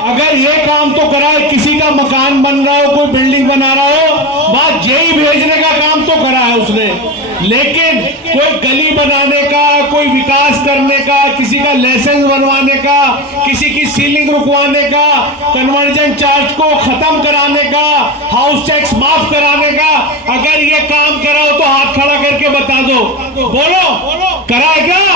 अगर ये काम तो करा है, किसी का मकान बन रहा हो, कोई बिल्डिंग बना रहा हो, बात जेई भेजने का काम तो करा है उसने, लेकिन कोई गली बनाने का, कोई विकास करने का, किसी का लाइसेंस बनवाने का, किसी की सीलिंग रुकवाने का, कन्वर्जन चार्ज को खत्म कराने का, हाउस टैक्स माफ कराने का, अगर ये काम करा हो तो हाथ खड़ा करके बता दो, बोलो करा है क्या?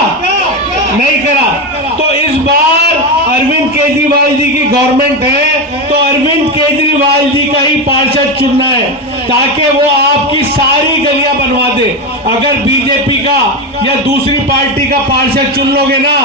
नहीं करा। तो इस बार अरविंद केजरीवाल जी की गवर्नमेंट है तो अरविंद केजरीवाल जी का ही पार्षद चुनना है ताकि वो आपकी सारी गलियां बनवा दे। अगर बीजेपी का या दूसरी पार्टी का पार्षद चुन लोगे ना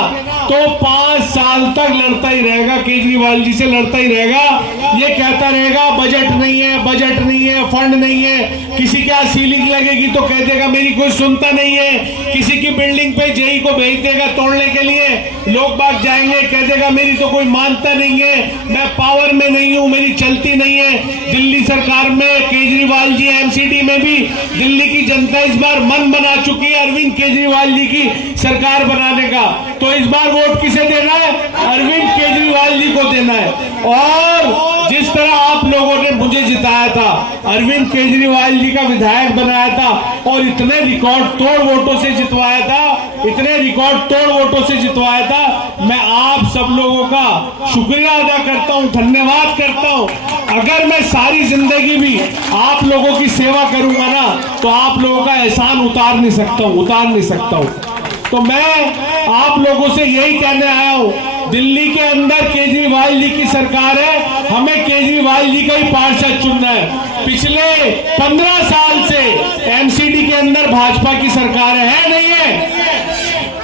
तो 5 साल तक लड़ता ही रहेगा, केजरीवाल जी से लड़ता ही रहेगा। ये कहता रहेगा बजट नहीं है, बजट नहीं है, फंड नहीं है, किसी के यहाँ सीलिंग लगेगी तो कह देगा मेरी कोई सुनता नहीं है, किसी की बिल्डिंग पे जेई को भेज देगा तोड़ने के लिए, लोग बाग जाएंगे कह देगा मेरी तो कोई मानता नहीं है, मैं पावर में नहीं हूं, मेरी चलती नहीं है। दिल्ली सरकार में केजरीवाल जी एमसीडी में भी दिल्ली की जनता इस बार मन बना चुकी है अरविंद केजरीवाल जी की सरकार बनाने का। तो इस बार वोट किसे देना है? अरविंद केजरीवाल जी को देना है। और जिस तरह आप लोगों ने मुझे जिताया था, अरविंद केजरीवाल जी का विधायक बनाया था और इतने रिकॉर्ड तोड़ वोटों से जितवाया था, इतने रिकॉर्ड तोड़ वोटों से जितवाया था, मैं आप सब लोगों का शुक्रिया अदा करता हूं, धन्यवाद करता हूं। अगर मैं सारी जिंदगी भी आप लोगों की सेवा करूंगा ना तो आप लोगों का एहसान उतार नहीं सकता हूं। तो मैं आप लोगों से यही कहने आया हूं, दिल्ली के अंदर केजरीवाल जी की सरकार है, हमें केजरीवाल जी का ही पार्षद चुनना है। पिछले 15 साल से एमसीडी के अंदर भाजपा की सरकार है नहीं है?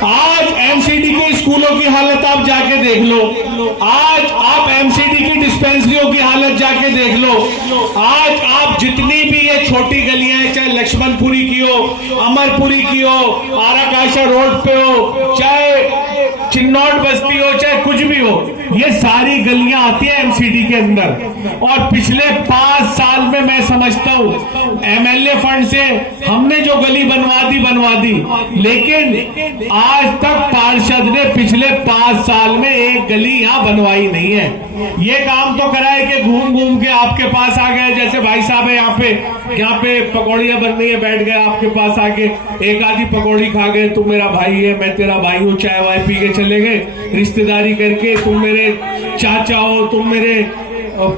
आज एमसीडी के स्कूलों की हालत आप जाके देख लो, आज आप एमसीडी की डिस्पेंसरियों की हालत जाके देख लो, आज आप जितनी भी ये छोटी गलियां हैं, चाहे लक्ष्मणपुरी की हो, अमरपुरी की हो, आराकाशा रोड पे हो, चाहे चिन्नौट बस्ती हो, चाहे कुछ भी हो, ये सारी गलियां आती है एमसीडी के अंदर। और पिछले 5 साल में मैं समझता हूं एमएलए फंड से हमने जो गली बनवा दी, लेकिन आज तक पार्षद ने पिछले 5 साल में एक गली यहां बनवाई नहीं है। ये काम तो करा है कि घूम घूम के आपके पास आ गए, जैसे भाई साहब है यहाँ पे पकौड़ियां बन रही है, बैठ गए आपके पास आके, एक आधी पकौड़ी खा गए, तुम मेरा भाई है, मैं तेरा भाई हूँ, चाय वाय पी के चले गए, रिश्तेदारी करके, तुम मेरे चाचा हो, तुम मेरे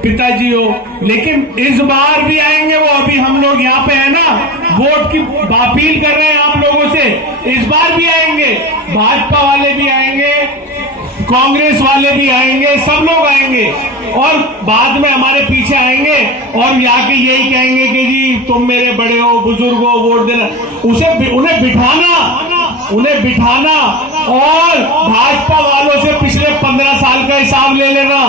पिताजी हो। लेकिन इस बार भी आएंगे वो, अभी हम लोग यहाँ पे है ना, वोट की अपील कर रहे हैं आप लोगों से, इस बार भी आएंगे, भाजपा वाले भी आएंगे, कांग्रेस वाले भी आएंगे, सब लोग आएंगे और बाद में हमारे पीछे आएंगे और आके यही कहेंगे कि जी तुम मेरे बड़े हो, बुजुर्ग हो, वोट देना। उन्हें बिठाना और भाजपा वालों से पिछले 15 साल का हिसाब ले लेना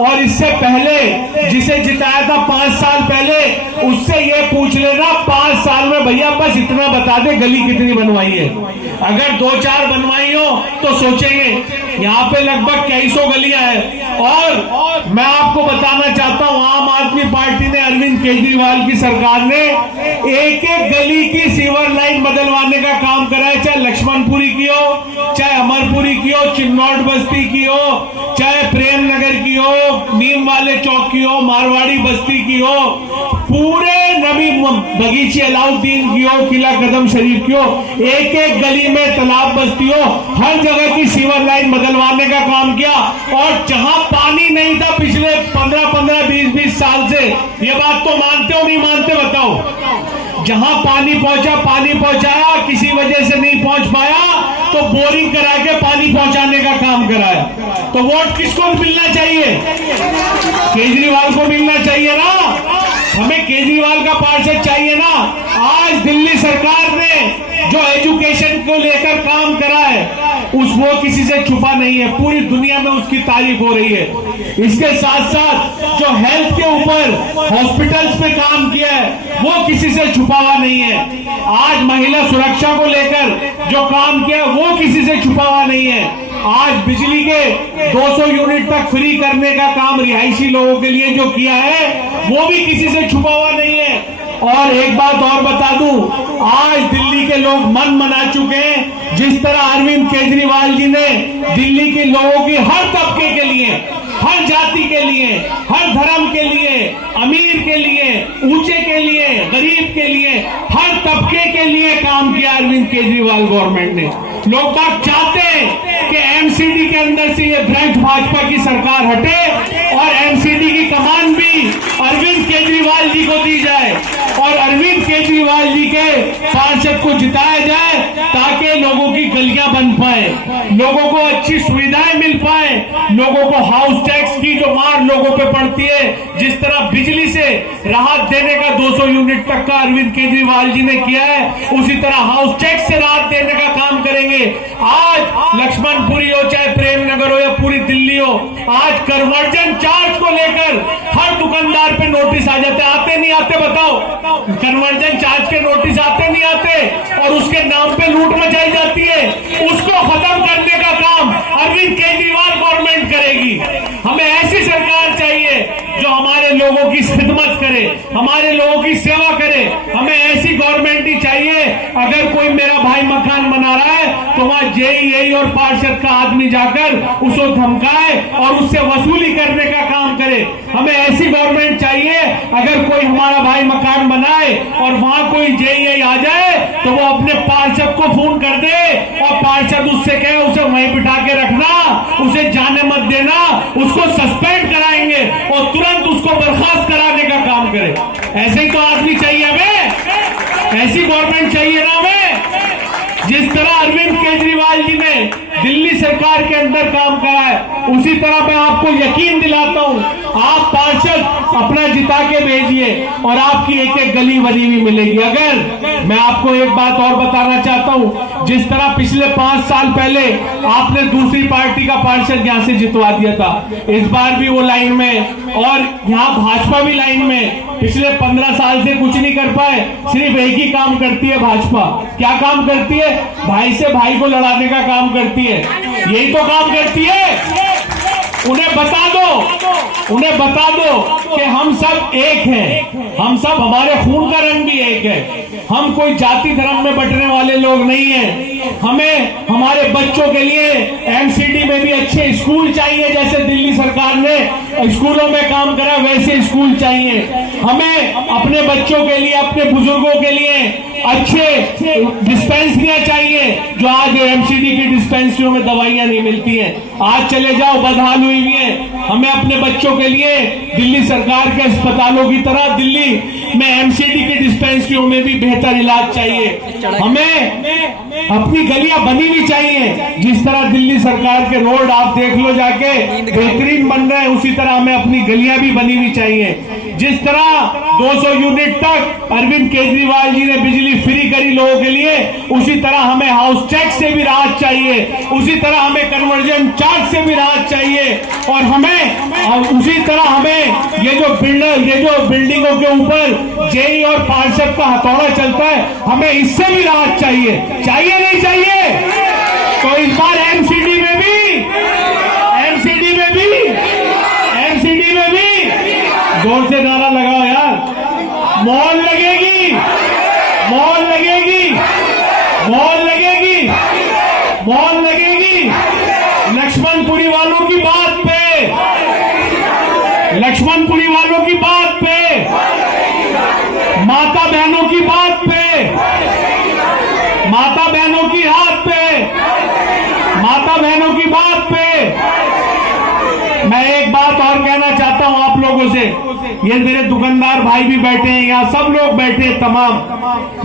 और इससे पहले जिसे जिताया था 5 साल पहले, उससे ये पूछ लेना 5 साल में भैया बस इतना बता दे गली कितनी बनवाई है। अगर 2-4 बनवाई हो तो सोचेंगे। यहाँ पे लगभग कई सौ गलियां हैं और मैं आपको बताना चाहता हूँ, आम आदमी पार्टी ने, अरविंद केजरीवाल की सरकार ने एक एक गली की सीवर लाइन बदलवाने का काम करा है, चाहे लक्ष्मणपुरी की हो, चाहे अमरपुरी की हो, चिन्नौट बस्ती की हो, चाहे प्रेम नगर की हो, नीम वाले चौक की हो, मारवाड़ी बस्ती की हो, पूरे नबी बगीचे अलाउद्दीन की हो, किला कदम शरीफ की हो, एक एक गली में तालाब बस्ती हो, हर जगह की सीवर लाइन बदलवाने का काम किया। और जहां पानी नहीं था पिछले 15-15, 20-20 साल से, ये बात तो मानते हो नहीं मानते बताओ? जहां पानी पहुंचाया, किसी वजह से नहीं पहुंच पाया तो बोरिंग करा के पानी पहुंचाने का काम कराया। तो वोट किसको मिलना चाहिए? केजरीवाल को मिलना चाहिए ना, हमें केजरीवाल का पार्षद चाहिए ना। आज दिल्ली सरकार ने जो एजुकेशन को लेकर काम करा है वो किसी से छुपा नहीं है, पूरी दुनिया में उसकी तारीफ हो रही है। इसके साथ साथ जो हेल्थ के ऊपर हॉस्पिटल्स पे काम किया है वो किसी से छुपा हुआ नहीं है। आज महिला सुरक्षा को लेकर जो काम किया है वो किसी से छुपा हुआ नहीं है। आज बिजली के 200 यूनिट तक फ्री करने का काम रिहायशी लोगों के लिए जो किया है वो भी किसी से छुपा हुआ नहीं है। और एक बात और बता दूं, आज दिल्ली के लोग मन मना चुके हैं। जिस तरह अरविंद केजरीवाल जी ने दिल्ली के लोगों की हर तबके के लिए, हर जाति के लिए, हर धर्म के लिए, अमीर के लिए, ऊंचे के लिए, गरीब के लिए, हर तबके के लिए काम किया अरविंद केजरीवाल गवर्नमेंट ने। लोग बाग चाहते हैं कि एमसीडी के अंदर से ये भ्रष्ट भाजपा की सरकार हटे और एमसीडी की कमान भी अरविंद केजरीवाल जी को दी जाए और अरविंद केजरीवाल जी के पार्षद को जिताया जाए ताकि लोगों की गलियां बन पाए, लोगों को अच्छी सुविधाएं मिल पाए, लोगों को हाउस टैक्स की जो मार लोगों पे पड़ती है, जिस तरह बिजली से राहत देने का 200 यूनिट तक का अरविंद केजरीवाल जी ने किया है, उसी तरह हाउस टैक्स से राहत देने का काम करेंगे। आज लक्ष्मणपुरी हो चाहे प्रेमनगर हो या पूरी दिल्ली हो, आज कन्वर्जन चार्ज को लेकर हर दुकानदार पे नोटिस आ जाते, आते नहीं आते बताओ? कन्वर्जन चार्ज के नोटिस आते नहीं आते और उसके नाम पे लूट मचाई जाती है। उसको खत्म करने का काम अरविंद केजरीवाल गवर्नमेंट करेगी। हमें ऐसी सरकार चाहिए जो हमारे लोगों की खिदमत करे, हमारे लोगों की सेवा करे। हमें ऐसी गवर्नमेंट ही चाहिए। अगर कोई मेरा भाई मकान बना रहा है तो वहां जेईई और पार्षद का आदमी जाकर उसको धमकाए और उससे वसूली करने का काम करे। हमें ऐसी गवर्नमेंट चाहिए, अगर कोई हमारा भाई मकान बनाए और वहां कोई जेईई आ जाए तो वो अपने पार्षद को फोन कर दे और पार्षद उससे कहे उसे वहीं बिठा के रखना, उसे जाने मत देना, उसको सस्पेंड कराएंगे और तुरंत उसको बर्खास्त कराने का काम करे। ऐसे ही तो आदमी चाहिए हमें, ऐसी गवर्नमेंट चाहिए ना हमें। जिस तरह अरविंद केजरीवाल जी ने दिल्ली सरकार के अंदर काम करा है, उसी तरह मैं आपको यकीन दिलाता हूं, आप पार्षद अपना जिता के भेजिए और आपकी एक एक गली बनी हुई मिलेगी। अगर मैं आपको एक बात और बताना चाहता हूं, जिस तरह पिछले 5 साल पहले आपने दूसरी पार्टी का पार्षद यहां से जितवा दिया था, इस बार भी वो लाइन में और यहां भाजपा भी लाइन में। पिछले 15 साल से कुछ नहीं कर पाए, सिर्फ एक ही काम करती है भाजपा। क्या काम करती है? भाई से भाई को लड़ाने का काम करती है, यही तो काम करती है। उन्हें बता दो कि हम सब एक हैं, हम सब, हमारे खून का रंग भी एक है, हम कोई जाति धर्म में बंटने वाले लोग नहीं हैं। हमें हमारे बच्चों के लिए एमसीडी में भी अच्छे स्कूल चाहिए, जैसे दिल्ली सरकार ने स्कूलों में काम करा वैसे स्कूल चाहिए। हमें अपने बच्चों के लिए, अपने बुजुर्गों के लिए अच्छे डिस्पेंसरियां चाहिए, जो आज एमसीडी की डिस्पेंसरियों में दवाइयां नहीं मिलती हैं। आज चले जाओ, बदहाल हुई हुई है। हमें अपने बच्चों के लिए दिल्ली सरकार के अस्पतालों की तरह दिल्ली में एमसीडी की डिस्पेंसरियों में भी बेहतर इलाज चाहिए। हमें अपनी गलियां बनी हुई चाहिए, जिस तरह दिल्ली सरकार के रोड आप देख लो जाके बेहतरीन बन रहे हैं, उसी तरह हमें अपनी गलियां भी बनी हुई चाहिए। जिस तरह 200 यूनिट तक अरविंद केजरीवाल जी ने बिजली फ्री करी लोगों के लिए, उसी तरह हमें हाउस टैक्स से भी राहत चाहिए, उसी तरह हमें कन्वर्जन चार्ज से भी राहत चाहिए और उसी तरह हमें ये जो बिल्डिंगों के ऊपर जेई और पार्षद का हथौड़ा चलता है, हमें इससे भी राहत चाहिए। चाहिए नहीं चाहिए? तो इस बार एमसीडी में भी जोर से नारा लगाओ यार। मॉल लगेगी, मॉल लगेगी, मॉल लगेगी, मॉल लगेगी। लक्ष्मणपुरी वालों की बात पे, लक्ष्मणपुरी वालों की बात पे, माता बहनों की बात पे, माता बहनों की हाथ पे, माता बहनों की बात पे। मैं एक बात और कहना चाहता हूं आप लोगों से, ये मेरे दुकानदार भाई भी बैठे हैं, यहाँ सब लोग बैठे हैं, तमाम